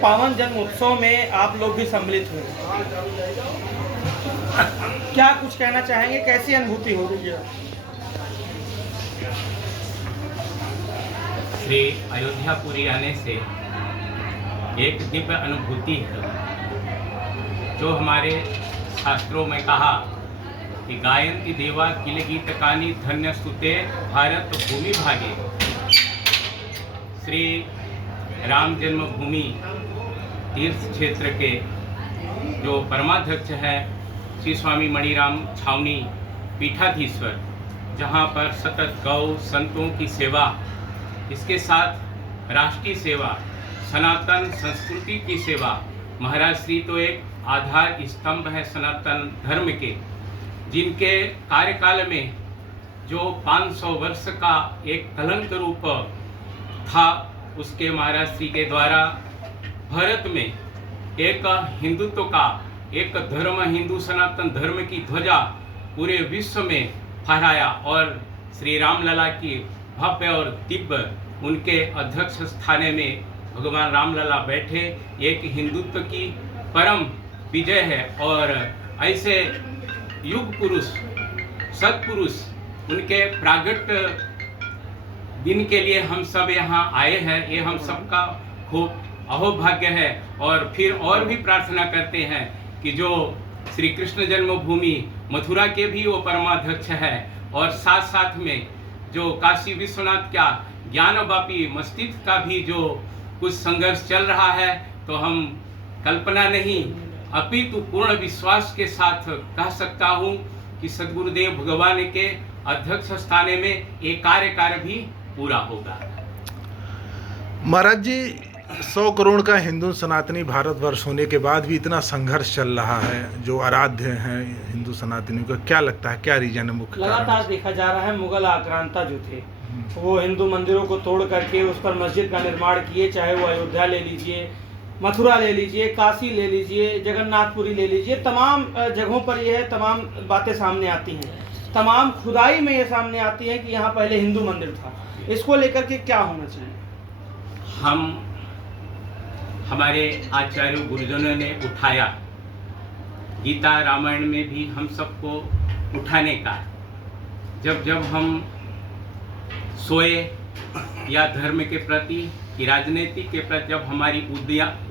पावन जन्म उत्सव में आप लोग भी सम्मिलित हुए, क्या कुछ कहना चाहेंगे, कैसी अनुभूति हो रही है? श्री अयोध्यापुरी आने से एक दिव्य अनुभूति है, जो हमारे शास्त्रों में कहा कि गायन्ति देवा किल गीतकानि धन्य स्तुते भारत भूमि भागे। श्री राम जन्मभूमि तीर्थ क्षेत्र के जो परमाध्यक्ष है श्री स्वामी मणिराम छावनी पीठाधीश्वर, जहाँ पर सतत गौ संतों की सेवा, इसके साथ राष्ट्रीय सेवा, सनातन संस्कृति की सेवा, महाराज श्री तो एक आधार स्तंभ है सनातन धर्म के, जिनके कार्यकाल में जो 500 वर्ष का एक कलंक रूप था, उसके महाराज श्री के द्वारा भारत में एक हिंदुत्व का, एक धर्म, हिंदू सनातन धर्म की ध्वजा पूरे विश्व में फहराया और श्री रामलला की भव्य और दिव्य उनके अध्यक्ष स्थाने में भगवान रामलला बैठे, एक हिंदुत्व की परम विजय है। और ऐसे युग पुरुष, सत्पुरुष, उनके प्रागट्य दिन के लिए हम सब यहाँ आए हैं, ये हम सबका खूब अहोभाग्य है। और फिर और भी प्रार्थना करते हैं कि जो श्री कृष्ण जन्मभूमि मथुरा के भी वो परमाध्यक्ष है, और साथ साथ में जो काशी विश्वनाथ का ज्ञानवापी मस्तिष्क का भी जो कुछ संघर्ष चल रहा है, तो हम कल्पना नहीं अपितु पूर्ण विश्वास के साथ कह सकता हूँ कि सद्गुरुदेव भगवान के अध्यक्ष स्थाने में एक कार्य भी पूरा होगा। महाराज जी, 100 करोड़ का हिंदू सनातनी भारतवर्ष होने के बाद भी इतना संघर्ष चल रहा है, जो आराध्य हैं हिंदू सनातनियों का, क्या लगता है क्या रीजन है मुख्य? लगातार देखा जा रहा है, मुगल आक्रांता जो थे वो हिंदू मंदिरों को तोड़ करके उस पर मस्जिद का निर्माण किए, चाहे वो अयोध्या ले लीजिए, मथुरा ले लीजिए, काशी ले लीजिए, जगन्नाथपुरी ले लीजिए, तमाम जगहों पर ये है, तमाम बातें सामने आती हैं, तमाम खुदाई में ये सामने आती है कि यहाँ पहले हिंदू मंदिर था। इसको लेकर के क्या होना चाहिए? हमारे आचार्य गुरुजनों ने उठाया, गीता रामायण में भी हम सबको उठाने का, जब हम सोए या धर्म के प्रति कि राजनीति के प्रति जब हमारी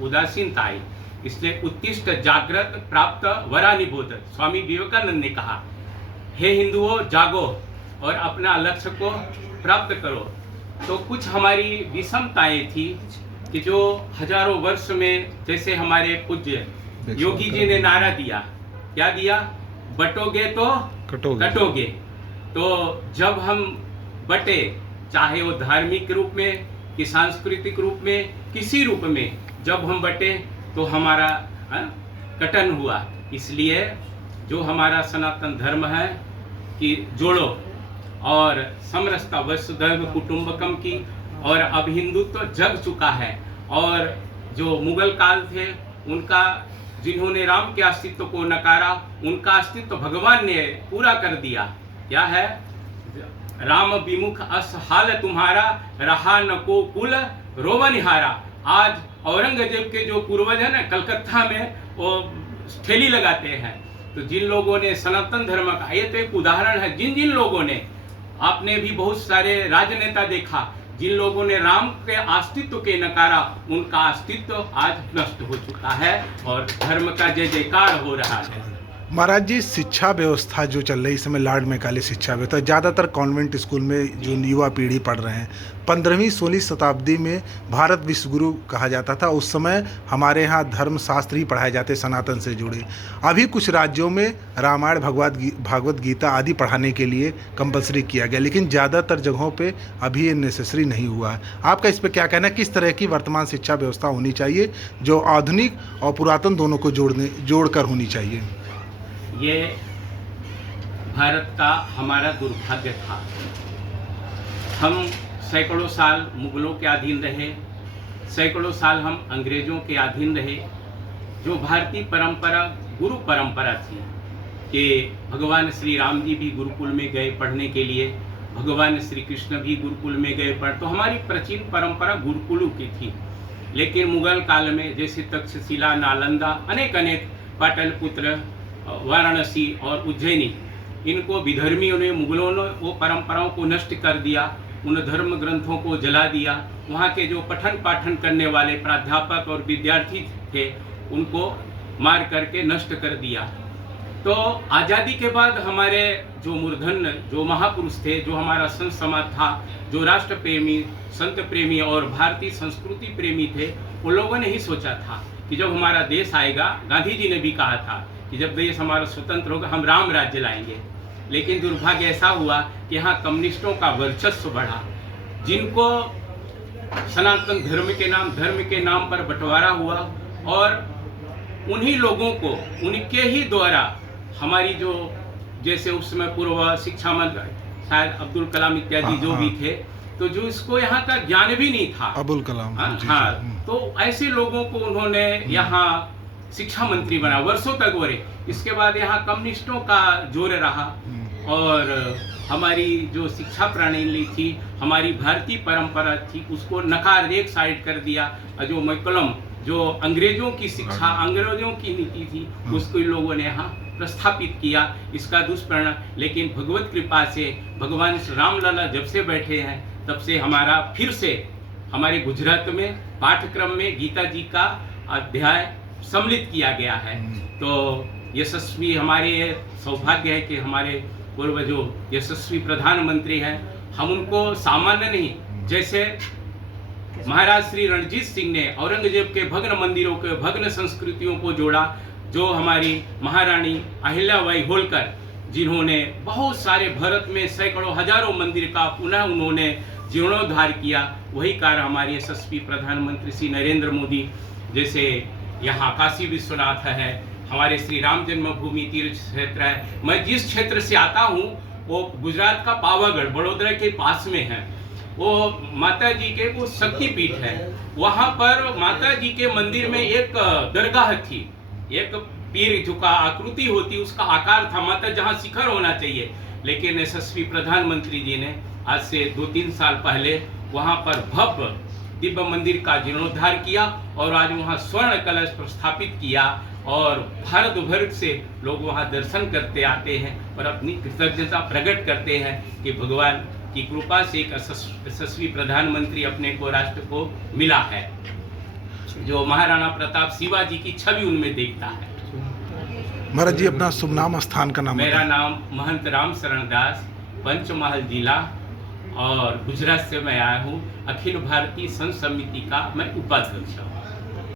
उदासीनता आई, इसलिए उत्तिष्ठ जागृत प्राप्त वरा निबोध, स्वामी विवेकानंद ने कहा, हे हिंदुओं जागो और अपना लक्ष्य को प्राप्त करो। तो कुछ हमारी विषमताएं थी कि जो हजारों वर्ष में, जैसे हमारे पूज्य योगी जी ने नारा दिया, क्या दिया? बटोगे तो कटोगे। तो जब हम बटे, चाहे वो धार्मिक रूप में कि सांस्कृतिक रूप में, किसी रूप में जब हम बटे तो हमारा कटन हुआ। इसलिए जो हमारा सनातन धर्म है कि जोड़ो और समरसता वसुधैव कुटुंबकम की, और अब हिंदुत्व जग चुका है। और जो मुगल काल थे उनका, जिन्होंने राम के अस्तित्व को नकारा, उनका अस्तित्व भगवान ने पूरा कर दिया। क्या है? राम विमुख अस हाल तुम्हारा, रहा न को कुल रोवनिहारा। आज औरंगजेब के जो पूर्वज है ना, कलकत्ता में वो ठेली लगाते हैं। तो जिन लोगों ने सनातन धर्म का, ये तो एक उदाहरण है, जिन जिन लोगों ने, आपने भी बहुत सारे राजनेता देखा, जिन लोगों ने राम के अस्तित्व के नकारा, उनका अस्तित्व आज नष्ट हो चुका है और धर्म का जय जयकार हो रहा है। महाराज जी, शिक्षा व्यवस्था जो चल रही है इस समय, लॉर्ड मैकाले शिक्षा व्यवस्था, ज़्यादातर कॉन्वेंट स्कूल में जो युवा पीढ़ी पढ़ रहे हैं, 15वीं-16वीं शताब्दी में भारत विश्वगुरु कहा जाता था। उस समय हमारे यहाँ धर्मशास्त्र ही पढ़ाए जाते सनातन से जुड़े। अभी कुछ राज्यों में रामायण, भागवत गीता आदि पढ़ाने के लिए कंपलसरी किया गया, लेकिन ज़्यादातर जगहों पे अभी ये नेसेसरी नहीं हुआ है। आपका इस पर क्या कहना है? किस तरह की वर्तमान शिक्षा व्यवस्था होनी चाहिए जो आधुनिक और पुरातन दोनों को जोड़कर होनी चाहिए? ये भारत का हमारा दुर्भाग्य था। हम सैकड़ों साल मुगलों के अधीन रहे, सैकड़ों साल हम अंग्रेजों के अधीन रहे। जो भारतीय परंपरा, गुरु परंपरा थी कि भगवान श्री राम जी भी गुरुकुल में गए पढ़ने के लिए, भगवान श्री कृष्ण भी गुरुकुल में गए पढ़, तो हमारी प्राचीन परंपरा गुरुकुलों की थी। लेकिन मुगल काल में जैसे तक्षशिला, नालंदा, अनेक पाटलिपुत्र, वाराणसी और उज्जैनी, इनको विधर्मियों ने, मुगलों ने वो परंपराओं को नष्ट कर दिया, उन धर्म ग्रंथों को जला दिया। वहाँ के जो पठन पाठन करने वाले प्राध्यापक और विद्यार्थी थे उनको मार करके नष्ट कर दिया। तो आज़ादी के बाद हमारे जो मूर्धन्य, जो महापुरुष थे, जो हमारा संत समाज था, जो राष्ट्र प्रेमी, संत प्रेमी और भारतीय संस्कृति प्रेमी थे, उन लोगों ने ही सोचा था कि जब हमारा देश आएगा, गांधी जी ने भी कहा था कि जब देश हमारा स्वतंत्र होगा हम राम राज्य लाएंगे। लेकिन दुर्भाग्य ऐसा हुआ कि यहाँ कम्युनिस्टों का वर्चस्व बढ़ा, जिनको सनातन धर्म के नाम पर बंटवारा हुआ, और उन्हीं लोगों को, उनके ही द्वारा हमारी जो, जैसे उस समय पूर्व शिक्षा मंत्री शायद अब्दुल कलाम इत्यादि जो भी थे, तो जो इसको यहाँ का ज्ञान भी नहीं था, अबुल कलाम, हाँ, तो ऐसे लोगों को उन्होंने यहाँ शिक्षा मंत्री बना वर्षों तक वरे। इसके बाद यहाँ कम्युनिस्टों का जोर रहा और हमारी जो शिक्षा प्रणाली थी, हमारी भारतीय परंपरा थी, उसको नकार, एक साइड कर दिया। जो मैकलम, जो अंग्रेजों की शिक्षा, अंग्रेजों की नीति थी, उसको इन लोगों ने यहाँ प्रस्थापित किया। इसका दुष्परिणाम, लेकिन भगवत कृपा से भगवान श्री राम लला जब से बैठे हैं तब से हमारा फिर से हमारे गुजरात में पाठ्यक्रम में गीता जी का अध्याय सम्मिलित किया गया है। तो यशस्वी, हमारे सौभाग्य है कि हमारे पूर्व जो यशस्वी प्रधानमंत्री हैं, हम उनको सामान्य नहीं, जैसे महाराज श्री रणजीत सिंह ने औरंगजेब के भग्न मंदिरों के, भग्न संस्कृतियों को जोड़ा, जो हमारी महारानी अहिल्याबाई होलकर, जिन्होंने बहुत सारे भारत में सैकड़ों हजारों मंदिर का पुनः उन्होंने जीर्णोद्धार किया, वही कार्य हमारे यशस्वी प्रधानमंत्री श्री नरेंद्र मोदी, जैसे यहाँ काशी विश्वनाथ है, हमारे श्री राम जन्मभूमि तीर्थ क्षेत्र है। मैं जिस क्षेत्र से आता हूँ वो गुजरात का पावागढ़, बड़ोदरा के पास में है। वो माता जी के वो शक्तिपीठ है। वहाँ पर माता जी के मंदिर में एक दरगाह थी, एक पीर जो का आकृति होती, उसका आकार था, माता जहाँ शिखर होना चाहिए। लेकिन यशस्वी प्रधानमंत्री जी ने आज से 2-3 साल पहले वहाँ पर भव्य दिव्य मंदिर का जीर्णोद्धार किया और आज वहाँ स्वर्ण कलश प्रस्थापित किया और भारत भर से लोग वहाँ दर्शन करते आते हैं और अपनी कृतज्ञता प्रकट करते हैं कि भगवान की कृपा से एक यशस्वी प्रधानमंत्री अपने को, राष्ट्र को मिला है, जो महाराणा प्रताप शिवाजी की छवि उनमें देखता है। महाराज जी, अपना शुभ नाम, स्थान का नाम? मेरा नाम महंत राम शरण दास, पंचमहल जिला, और गुजरात से मैं आया हूँ। अखिल भारतीय संत समिति का मैं उपाध्यक्ष हूँ।